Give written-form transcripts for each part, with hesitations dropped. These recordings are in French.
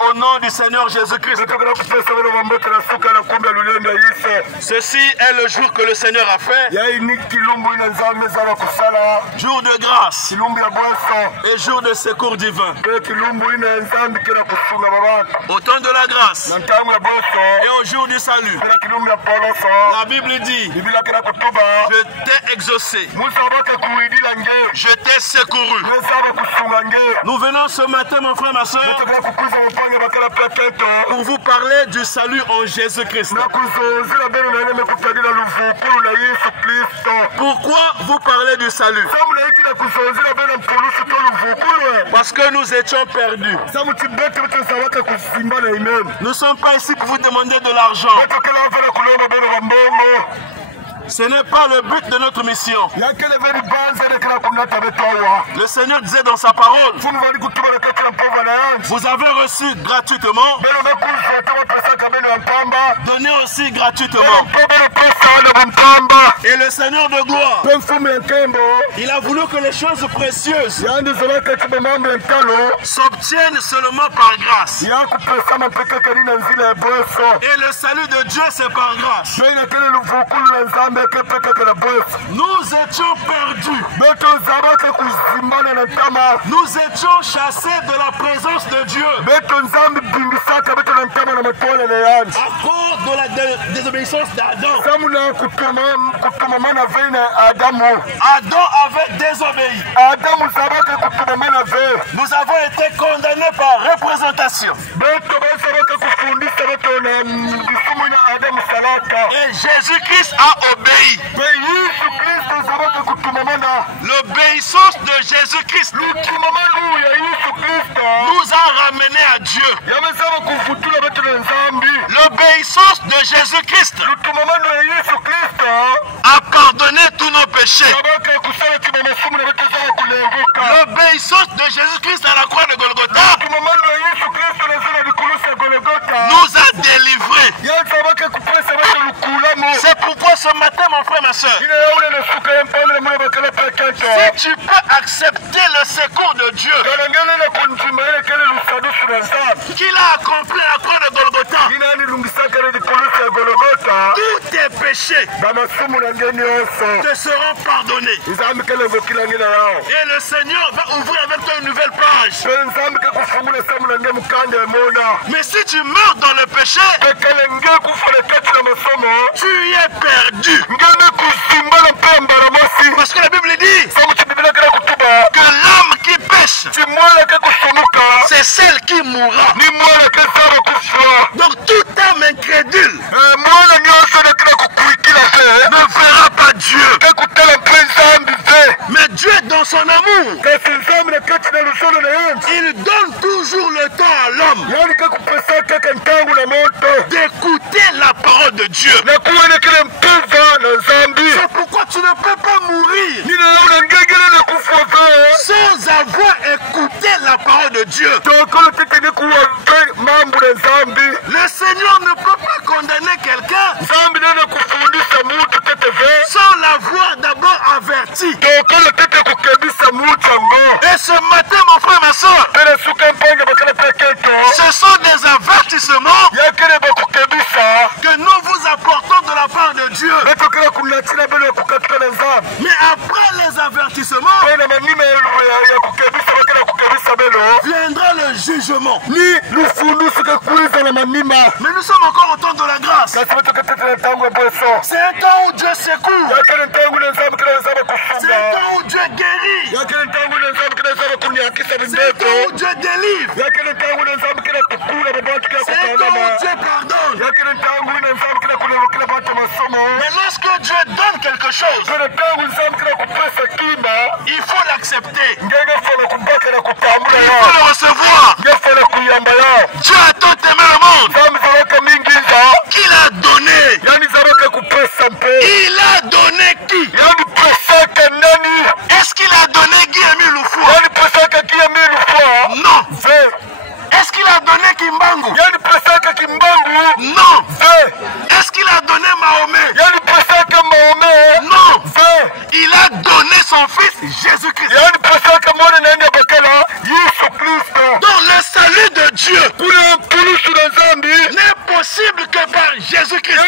Au nom du Seigneur Jésus-Christ. Ceci est le jour que le Seigneur a fait. Jour de grâce et jour de secours divin. Au temps de la grâce et au jour du salut. La Bible dit, je t'ai exaucé, je t'ai secouru. Nous venons ce matin, mon frère, ma soeur, pour vous parler du salut en Jésus-Christ. Pourquoi vous parlez du salut? Parce que nous étions perdus. Nous ne sommes pas ici pour vous demander de l'argent. Ce n'est pas le but de notre mission. Le Seigneur disait dans sa parole, vous avez reçu gratuitement, donnez aussi gratuitement. Et le Seigneur de gloire, il a voulu que les choses précieuses s'obtiennent seulement par grâce. Et le salut de Dieu, c'est par grâce. Nous étions perdus. Nous étions chassés de la présence de Dieu à cause de la désobéissance d'Adam. Adam avait désobéi. Nous avons été condamnés par représentation. Et Jésus-Christ a obéi. L'obéissance de Jésus-Christ nous a ramenés à Dieu. L'obéissance de Jésus-Christ a pardonné tous nos péchés. L'obéissance de Jésus-Christ à la croix de Golgotha nous a délivrés. C'est pourquoi ce matin, mon frère, ma soeur, si tu peux accepter le secours de Dieu qu'il a accompli à la croix de Golgotha, tous tes péchés te seront pardonnés. Et le Seigneur va ouvrir avec toi une nouvelle page. Mais si tu meurs dans le péché, tu es perdu. Parce que la Bible dit que l'âme qui pêche, c'est celle qui mourra. Donc toute âme incrédule ne verra pas Dieu. Mais Dieu, dans son amour, il donne toujours le temps à l'homme d'écouter la parole de Dieu. C'est pourquoi tu ne peux pas mourir sans avoir écouté la parole de Dieu. Le Seigneur ne peut pas condamner quelqu'un sans l'avoir d'abord averti. Et ce matin, mon frère, ma soeur, ce sont des avertissements que nous vous apportons de la part de Dieu. Mais après les avertissements, viendra le jugement. Mais nous sommes encore au temps de la grâce. C'est un temps où Dieu secourt. C'est un temps où Dieu guérit. C'est un temps où Dieu délivre. C'est un temps où Dieu pardonne. Mais lorsque Dieu donne quelque chose, il faut l'accepter. Il faut le recevoir. Dieu a tant aimé le monde qu'il a donné. Il a donné qui? Est-ce qu'il a donné Guy Emile Loufoua? Non. Est-ce qu'il a donné Kimbangu? Non. Est-ce qu'il a donné Mahomet? Non. Il a donné son fils Jésus-Christ. Donc le salut de Dieu n'est possible que par Jésus-Christ.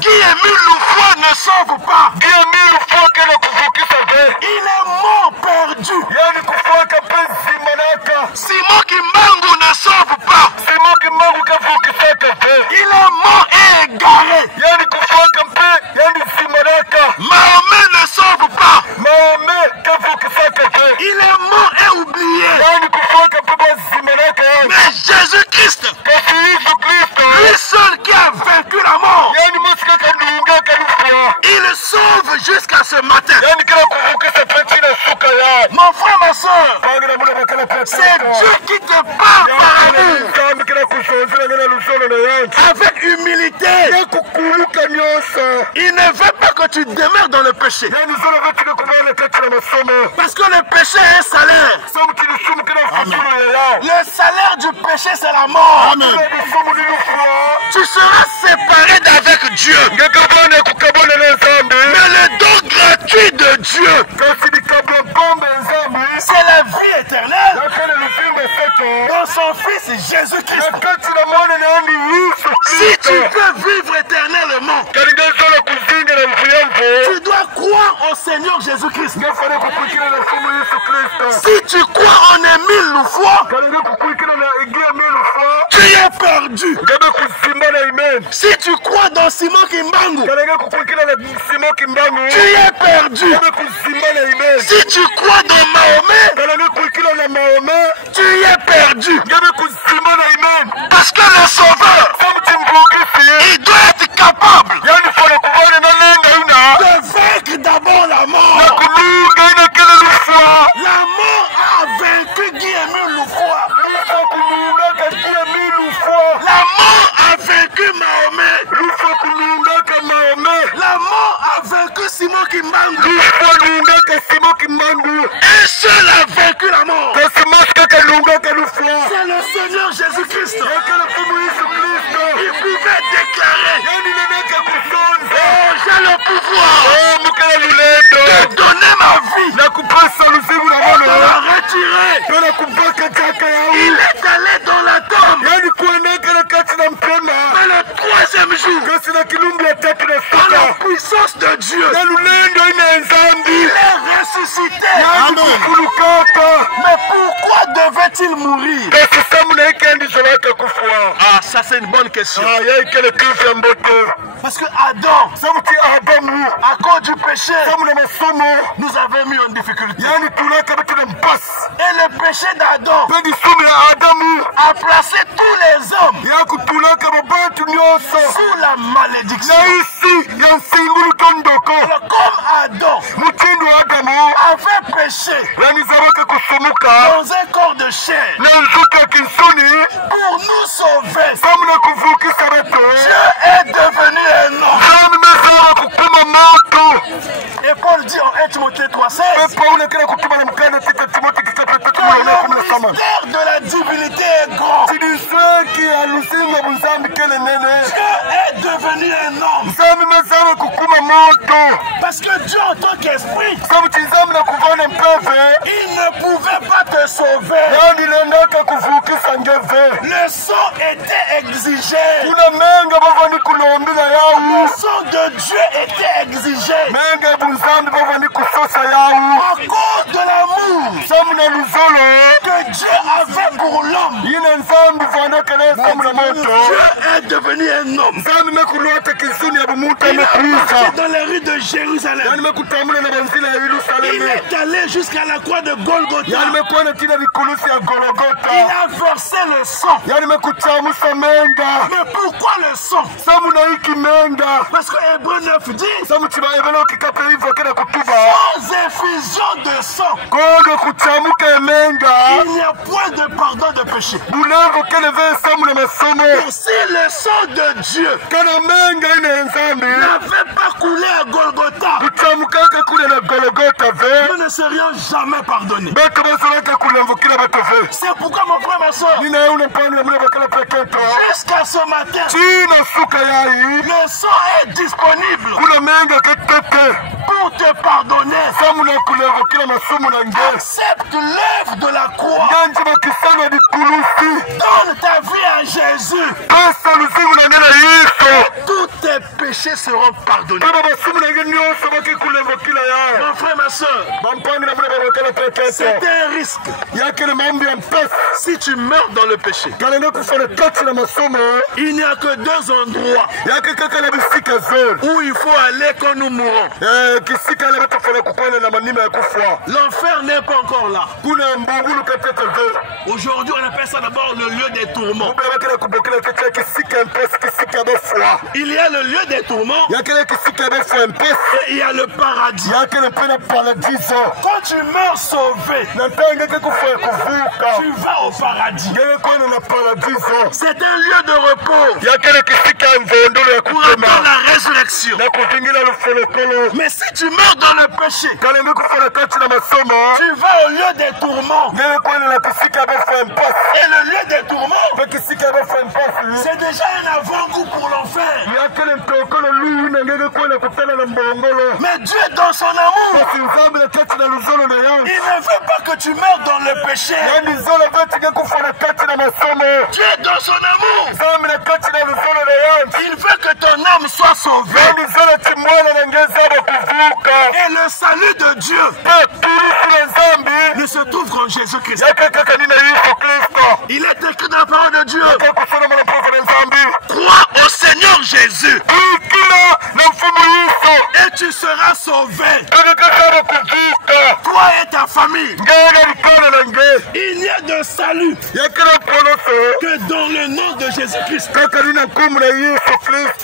Qui est mille fois ne sauve pas. Il est mort perdu. Simon Kimbangu ne sauve pas. Il est mort et égaré. Mahomet ne sauve pas. Il est mort et oublié. Mais Jésus-Christ, lui seul qui a vaincu la mort, il sauve jusqu'à ce matin. Mon frère, ma soeur, c'est Dieu qui te parle par amour, avec humilité. Il ne veut pas que tu demeures dans le péché. Parce que le péché est un salaire. Le salaire du péché, c'est la mort. Amen. Tu seras séparé d'avec Dieu. Mais le don gratuit de Dieu, c'est la vie éternelle dans son Fils Jésus-Christ. Si tu veux vivre éternellement, tu dois croire au Seigneur Jésus-Christ. Si tu crois en mille fois, tu es perdu. Si tu crois dans Simon Kimbangu, tu es perdu. Si tu crois dans Mahomet, tu es perdu. Parce que le Sauveur, il doit être capable de vaincre d'abord la mort. La mort a vaincu Guillemot fois. La mort a vaincu Mahomet. La mort a vaincu Simon Kimbangu. Un seul a vaincu la mort. C'est le Seigneur Jésus-Christ. Il pouvait déclarer: oh, j'ai le pouvoir de donner ma vie, de la retirer. Il est allé dans la tombe. Mais le troisième jour, par la puissance de Dieu, il est ressuscité. Mais pourquoi devait-il mourir? Ah, ça c'est une bonne question. Parce que Adam, à cause du péché, nous avait mis en difficulté. Et le péché d'Adam a placé tous les hommes sous la malédiction. Alors, comme Adam avait péché dans un corps de chair pour nous sauver, Dieu est devenu un homme. Et Paul dit en 1 Timothée 3,16 que le mystère de la divinité est grand. Dieu est devenu un homme. Parce que Dieu en tant qu'esprit, il ne pouvait pas te sauver. Le sang était exigé. Le sang de Dieu était exigé. À cause de l'amour que Dieu avait pour l'homme, Dieu est devenu un homme. Il a marché dans les rues de Jérusalem. Il est allé jusqu'à la croix de Golgotha. Il a versé le sang. Mais pourquoi le sang? Parce que Hébreux 9 dit: sans effusion de sang, il n'y a point de pardon de péché. Et si le sang de Dieu n'avait pas coulé à Golgotha, nous ne serions jamais pardonnés. C'est pourquoi, mon frère, ma soeur, jusqu'à ce matin, le sang est disponible. pour te pardonner. Accepte l'œuvre de la croix. Donne ta vie à Jésus. Tous tes péchés seront pardonnés. Mon frère, ma soeur, c'est un risque. Si tu meurs dans le péché, il n'y a que deux endroits où il faut aller quand nous mourrons. L'enfer n'est pas encore là. Aujourd'hui, on appelle ça d'abord le lieu des tourments. Il y a le lieu des tourments et il y a le paradis. Quand tu meurs sauvé, tu vas au paradis. C'est un lieu de repos pour attendre la résurrection. Mais si tu meurs dans le péché, tu vas au lieu des tourments. Et le lieu des tourments, c'est déjà un avant-goût pour l'enfer. Mais Dieu, dans son amour, il ne veut pas que tu meurs dans le péché. Dieu, dans son amour, il veut que ton âme soit sauvée. Et le salut de Dieu ne se trouve qu'en Jésus-Christ. Il est écrit dans la parole de Dieu: crois au Seigneur Jésus et tu seras sauvé, toi et ta famille. Il n'y a de salut que dans le nom de Jésus-Christ.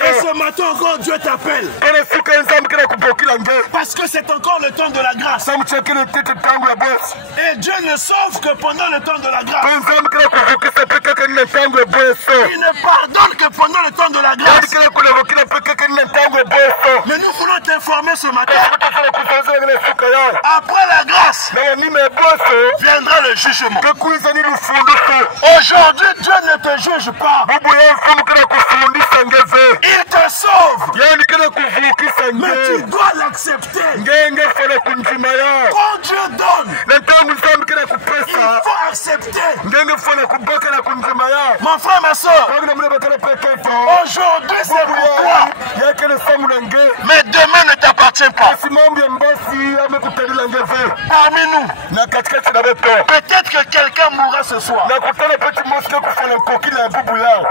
Et ce matin encore, Dieu t'appelle, parce que c'est encore le temps de la grâce. Et Dieu ne sauve que pendant le temps de la grâce. Il ne pardonne que pendant le temps de la grâce. Mais nous voulons t'informer ce matin: après la grâce viendra le jugement. Aujourd'hui, Dieu ne te juge pas. Il te sauve, mais tu dois l'accepter. Quand Dieu donne, il faut accepter. Mon frère, ma soeur, aujourd'hui c'est pour toi, mais demain ne t'appartient pas. Parmi nous, peut-être que quelqu'un mourra ce soir.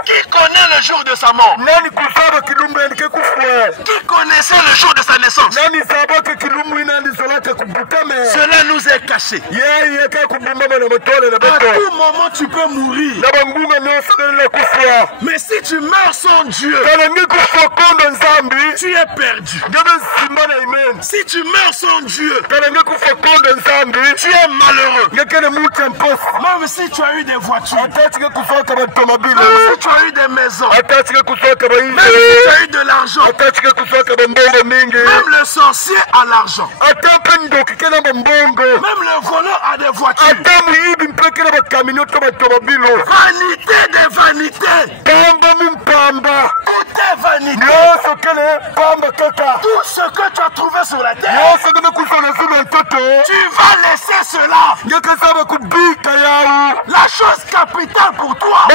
Qui connaît le jour de sa mort? Qui connaissait le jour de sa naissance? Cela nous est caché. À tout moment tu peux mourir. Mais si tu meurs sans Dieu, tu es perdu. Si tu meurs sans Dieu, tu es malheureux. Même si tu as eu des voitures, même si tu as eu des maisons, même si tu as eu de l'argent, même le sorcier a l'argent, même le voleur a des voitures. Vanité des vanités. Tout est vanité. Tout ce que tu as trouvé sur la terre, tu vas laisser cela. La chose capitale pour toi,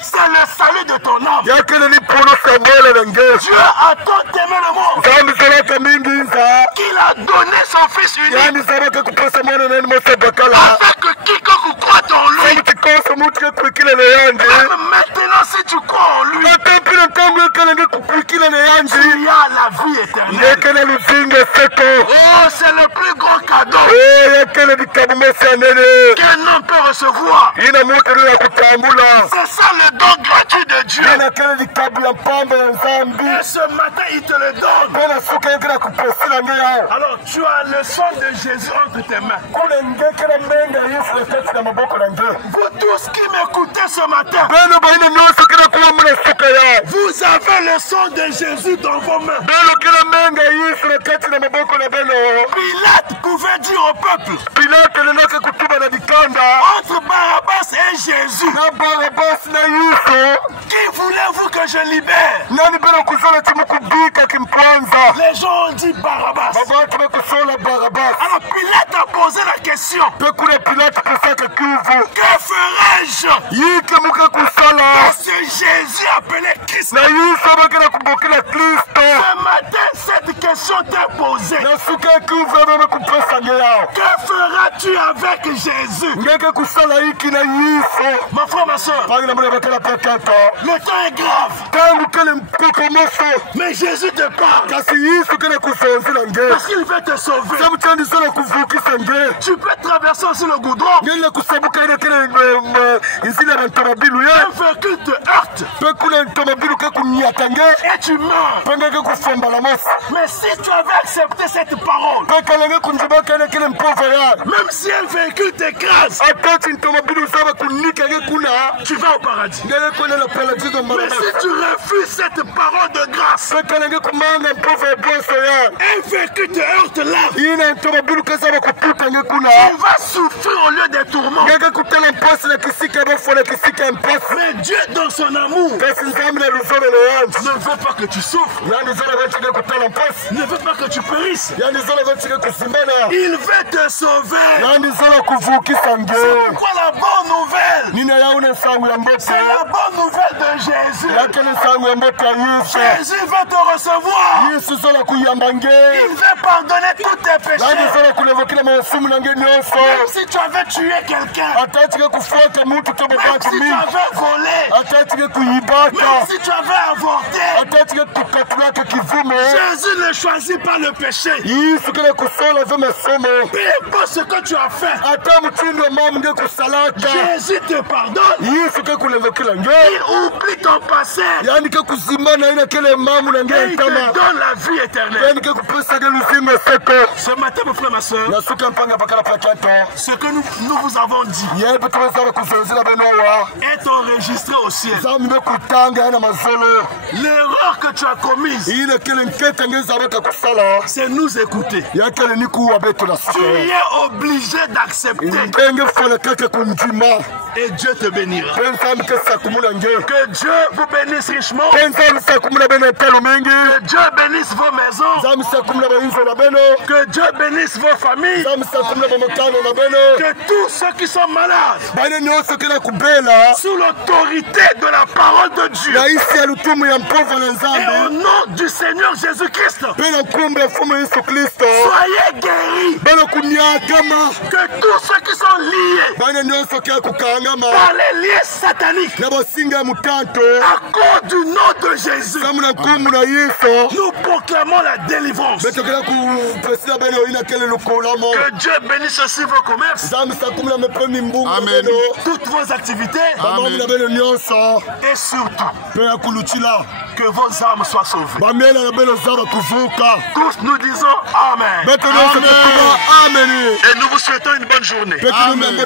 c'est le salut de ton âme. Dieu a tant aimé le monde qu'il a donné son Fils unique, afin que quiconque croit en lui, même maintenant si tu crois en lui, tu as la vie éternelle. Oh, c'est le plus grand cadeau qu'un homme peut recevoir. C'est ça le don gratuit de Dieu. Et ce matin, il te le donne. Alors, tu as le sang de Jésus entre tes mains. Vous tous qui m'écoutez ce matin, Vous avez le sang de Jésus dans vos mains. Pilate pouvait dire au peuple entre Barabbas et Jésus, qui voulez-vous que je libère? Les gens ont dit Barabbas. Alors Pilate a posé la question. Que ferais-je? C'est Jésus appelé Christ. Ce matin, cette question t'est posée. Que feras-tu avec Jésus? Mon frère, ma soeur, le temps est grave. Mais Jésus te parle. Parce qu'il veut te sauver. Tu peux traverser aussi le goudron. Un véhicule te heurte. Et tu meurs. Mais si tu avais accepté cette parole, même si un véhicule t'écrase, tu vas au paradis. Mais si tu refuses cette parole de grâce, un véhicule te heurte là, tu vas souffrir au lieu des tourments. Mais Dieu dans son amour ne veut pas que tu souffres, ne veut pas que tu périsses. Il veut te sauver. C'est pourquoi la bonne nouvelle, c'est la bonne nouvelle de Jésus. Jésus veut te recevoir. Il veut pardonner tous tes péchés. Même si tu avais tué quelqu'un, même si tu avais volé, même si tu avais avorté, Jésus ne choisit pas le péché. Peu importe ce que tu as fait, Jésus te pardonne. Il oublie ton passé. Et il te donne la vie éternelle. Ce matin, mon frère, ma soeur, ce que nous vous avons dit est enregistré au ciel. L'erreur que tu as commise, c'est nous écouter. Tu es obligé d'accepter. Et Dieu te bénira. Que Dieu vous bénisse richement. Que Dieu bénisse vos maisons. Que Dieu bénisse vos familles. Que tous ceux qui sont malades, sous l'autorité de la parole de Dieu, et au nom du Seigneur Jésus-Christ, soyez guéris. Que tous ceux qui sont liés par les liens sataniques, à cause du nom de Jésus, nous proclamons la délivrance. Que Dieu bénisse aussi vos commerces. Amen. Toutes vos activités. Amen. Et surtout, que vos âmes soient sauvées. Tous nous disons Amen. Amen. Et nous vous souhaitons une bonne journée. Amen.